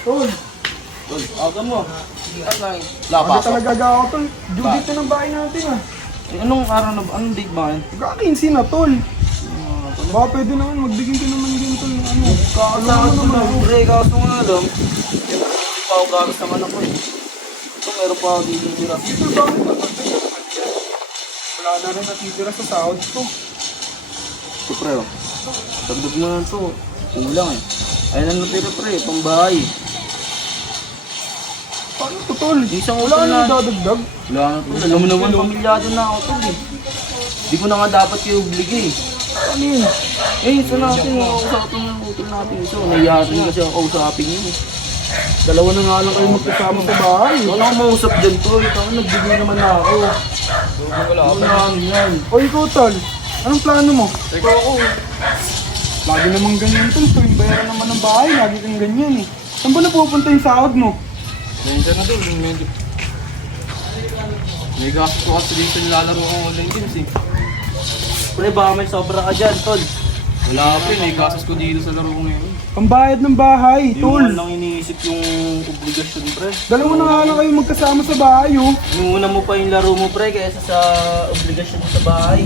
Tol, Tol, aga mo. Ay, aga lapasok. talaga ako tol. Due date na ng bahay natin ah. Anong araw na ba? Anong date ba yan? Mag-15 na tol. Baka pwede naman, magbigay ka naman din tol ng ano. Kakasakot mo na, pre. Kaso nga alam. Hindi pa ako gagas naman ako eh. Ito, meron pa ako dito tira. Dito ba ako wala na rin natitira sa sahod ko. Ito, pre, oh. Tagdag mo na ito. Kulang eh. Ayun ang natira, pre. Pambahay. Paano to tol? Isang Wala utol na na. dadagdag. Wala na to. Alam mo naman, pamilyado na ako tol eh. Di ko na nga dapat kayo obligay. Ano yun? Eh, ito natin, kausapin ng utol natin. So, nahiyarin kasi ako kausapin yun eh. Dalawa na nga lang kayo magkasama sa bahay. Wala akong mausap dyan tol. Ito, nagbigay naman na ako. Wala ano yan. O ikaw tol, anong plano mo? Teka ako. Lagi namang ganyan tol, tuwing bayaran naman ng bahay, lagi kang ganyan eh. Saan ba napupunta yung sahod mo? Medyo na doon, medyo. May gastos ko kasi dito nilalaro ko online games eh. Pre, baka may sobra ka dyan, tol. Wala pa may gastos ko dito sa laro ko ngayon. Pambayad ng bahay, Hindi tol. mo lang iniisip yung obligasyon, pre. Dalawa na nga lang kayo magkasama sa bahay oh. Inuna mo pa yung laro mo, pre, kaysa sa obligasyon mo sa bahay.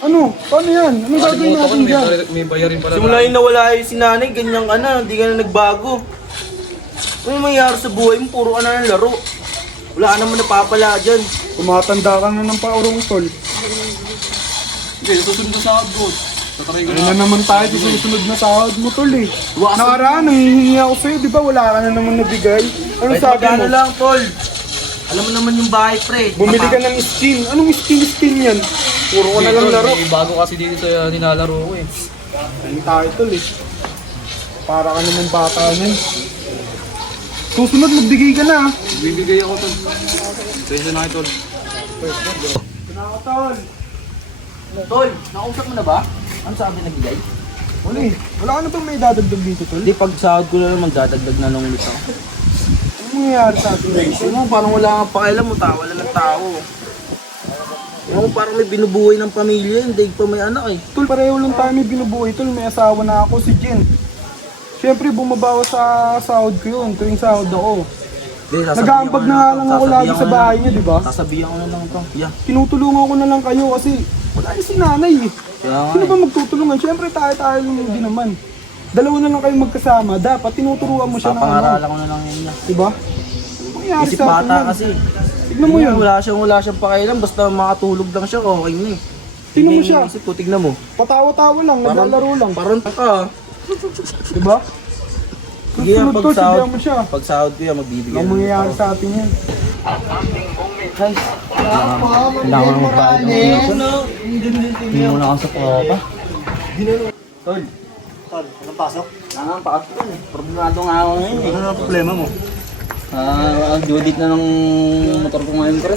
Ano? Paano yan? Anong gagawin natin dyan? May bayarin pala. Simula yung nawala yung si nanay, ganyan ka na, hindi ka na nagbago. Ano yung mangyari sa buhay mo? Puro ka na ng laro. Wala ka naman napapala dyan. Tumatanda ka na ng paurong tol. Hindi, susunod na sahod ko. Tatry ko Ano na. na naman tayo sa susunod na sahod mo tol eh. Wakas- Nakaraan, nangihingi ako sa'yo, di ba? Wala ka na naman nabigay. Ano Kahit sabi magkano mo? lang, tol. Alam mo naman yung bahay, pre. Bumili ka ng skin. Anong skin yan? Puro ka na lang laro. May bago kasi dito sa nilalaro ko eh. Ayun tayo tol eh. Para ka naman bata na eh. Susunod, magbigay ka na ah. Bibigay ako to. Presyo na ito. Kunaka tol. Tol, nakausap mo na ba? Ano sabi nagbigay? Wala eh. Wala ka na bang may dadagdag dito tol? Hindi, pag sahod ko na naman, dadagdag na nung ulit ako. Ano mangyayari sa atin guys? Ano, parang wala kang pakialam mo, tawa lang ng tao. Ano, parang may binubuhay ng pamilya, hindi pa may anak eh. Tol, pareho lang tayo may binubuhay tol. May asawa na ako, si Jen. Siyempre, bumabawa sa sahod ko yun. Tuwing sahod ako. Nag-aampag na nga lang ako lagi sa bahay niya, di ba? Sasabihan ko na lang ito. Yeah. Tinutulungan ko na lang kayo kasi wala yung si nanay eh. Kaya nga Sino eh. ba magtutulungan? Siyempre tayo din naman. Dalawa na lang kayo magkasama. Dapat tinuturuan mo siya ng ano. Papangaralan ko na lang yun niya. Di ba? Ano mangyari Isip sa atin bata yan? kasi. Tignan mo yun. Wala siyang pakialam, basta makatulog lang siya, okay na eh. Tignan mo Yun siya. yung isip ko, tignan mo. Patawa-tawa lang, naglalaro lang. Parang ka. Di ba? Sige yan, Susunod to, sabihan mo siya. pag sahod ko yan, magbibigay. Ang mangyayari sa atin yan. Guys, kailangan mo magbayad ng tuition. Hindi mo na ako sa propa. Tol, Tol, anong pasok? nangampakas ko eh. Problemado nga ako ngayon eh. Ano ang problema mo? Ang due date na ng motor ko ngayon pre.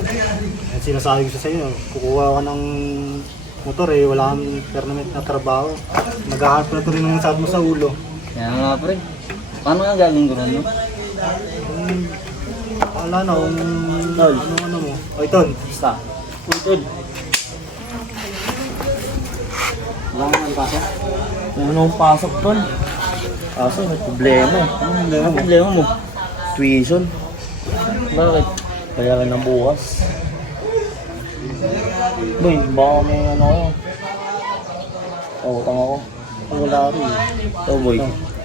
Eh, sinasabi ko sa iyo, kukuha ka ng motor eh, wala kang permanent na trabaho. Naghahanap na to rin ng sad mo sa ulo. Kaya nga pre. Paano nga gagawin ko nun? No? Wala na kung Tol. ano mo. Oy, Tol, Basta. Uy, tol. Wala kang pasok? Wala akong pasok, tol. Kaso may problema eh. Ano problema mo? Tuition. Bakit? Bayaran ng bukas. Boy, baka may ano kayo. Utang ako. wala rin. Oh boy.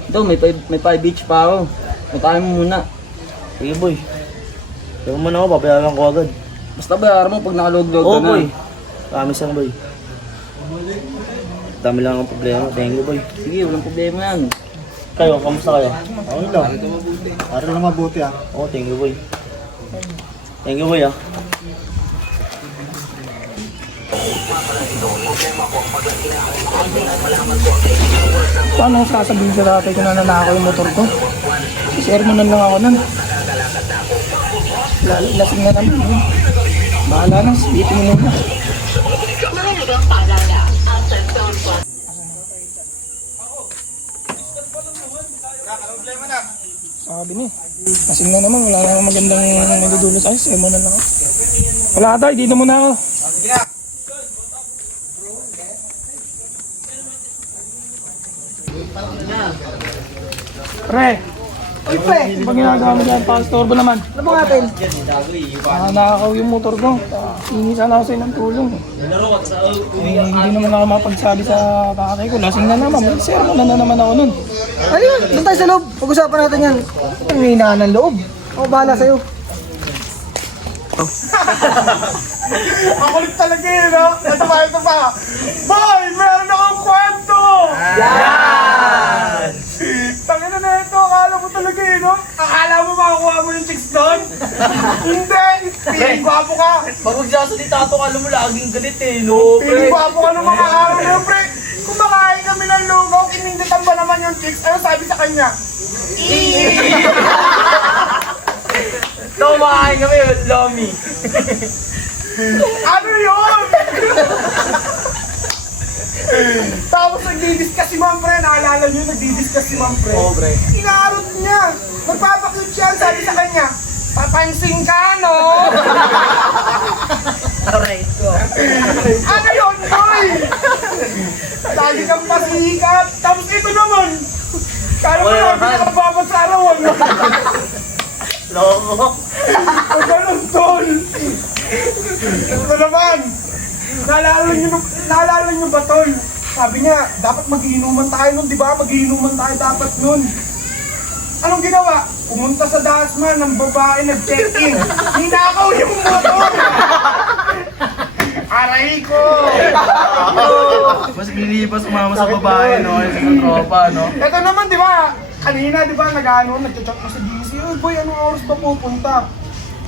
Ito, may 5 each pa ako. Matayin mo muna. Sige boy. Sige mo na ako, papayaran ko agad. Basta bayaran mo pag nakalog-log ka na. Boy. Promise lang boy. Dami lang ang problema. Thank you boy. Sige, walang problema yan. Kayo, kamusta kayo? Okay lang. Para lang mabuti ah. Oo, thank you boy. Thank you boy ah. Paano ko sasabihin sa tatay ko na nanakaw yung motor ko? Share mo na lang ako nun. Lasing na naman yun. Bahala na, sleeping mo na. Sabi ni, lasing na naman, wala na akong magandang nagdudulot. Ay, share mo na lang ako. Wala tayo, dito muna ako. Pre, Ay, pre! Pag ginagawa mo dyan, pakastorbo naman. Ano ba natin? Nakakaw yung motor ko. Inisan ako sa'yo ng tulong. Hindi naman ako mapagsabi sa kakatay ko. Lasing na naman. May sermon na naman ako nun. Ano yun? Doon tayo sa loob. Pag-usapan natin yan. Ang hinahan ng loob. Ako bahala sa'yo. Ang kulit talaga yun, no? Ito pa. Boy! Meron akong kwento! Yan! Tangina na ito, akala mo talaga yun, no? Akala mo makakuha mo yung chicks doon? Hindi! Pinigwapo ka! Pag magsasalitato ka, alam mo, laging galit eh, no? Pinigwapo ka ng mga araw na yun, pre! Kumakain kami ng lugaw, kininggitan ba naman yung chicks? Ano sabi sa kanya? Tumakain kami, Lomi. Ano yun? Tapos nagdi-discuss si Ma'am Pre, naalala niyo, nagdi-discuss si Ma'am Pre. Oo, pre. Inaarot niya. Magpapakit siya, sabi sa kanya, papansin ka, no? Aray ko. Ano yun, boy? Lagi kang pasikat. Tapos ito naman. Kala mo lang, pinakababad sa arawan. Loko. O ganun, tol. Ito naman. Naalala niyo ba, tol? Sabi niya, dapat magiinuman tayo nun, di ba? Magiinuman tayo dapat nun. Anong ginawa? Pumunta sa Dasman ng babae, nag-check-in. Ninakaw yung motor. Aray ko! Mas nilipas sumama sa babae, no? Yung tropa, no? Ito naman, di ba? Kanina, di ba, nag-chat na sa GC. Oh, boy, anong oras pa pupunta?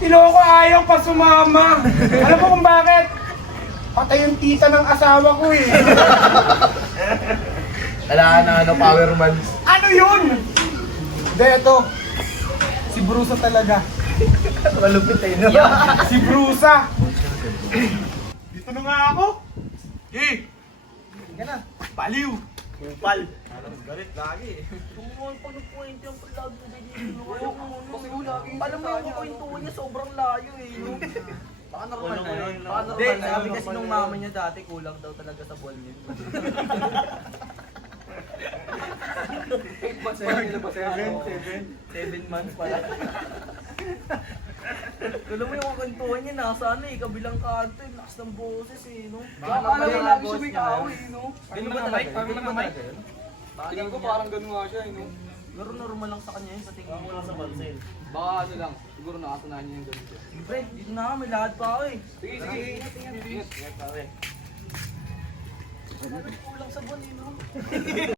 Iloko ayaw pa sumama. Alam mo kung bakit? Patay yung tita ng asawa ko eh. Kailangan na power man. Ano yun? Hindi, ito. Si Brusa talaga. Malupit eh, no? Si Brusa. Dito na nga ako. Sige na. Baliw. Kupal. Galit lagi eh. Pag nag-point yung lagi ko ganyan. Alam mo yung kwentuhan niya sobrang layo eh. Baka normal na yun. Baka normal na yun. Sabi kasi nung mama niya dati kulang daw talaga sa ball niya. 8 months na yun. 7 months pala. Alam mo yung kwentuhan niya nasa ano eh. Kabilang kanto eh. Lakas ng boses eh. No? Akala mo lagi siya may kaaway, no? Ganun ba talaga? Ganun ba talaga yun? Tingin ko parang ganun nga siya, no? Pero normal lang sa kanya yun sa tingin ko lang sa balsel. Baka ano lang, siguro nakatunahan niya yung ganun siya. Siyempre, dito na may lahat pa ako eh. Sige. Ingat pare. Kulang sa buwan eh.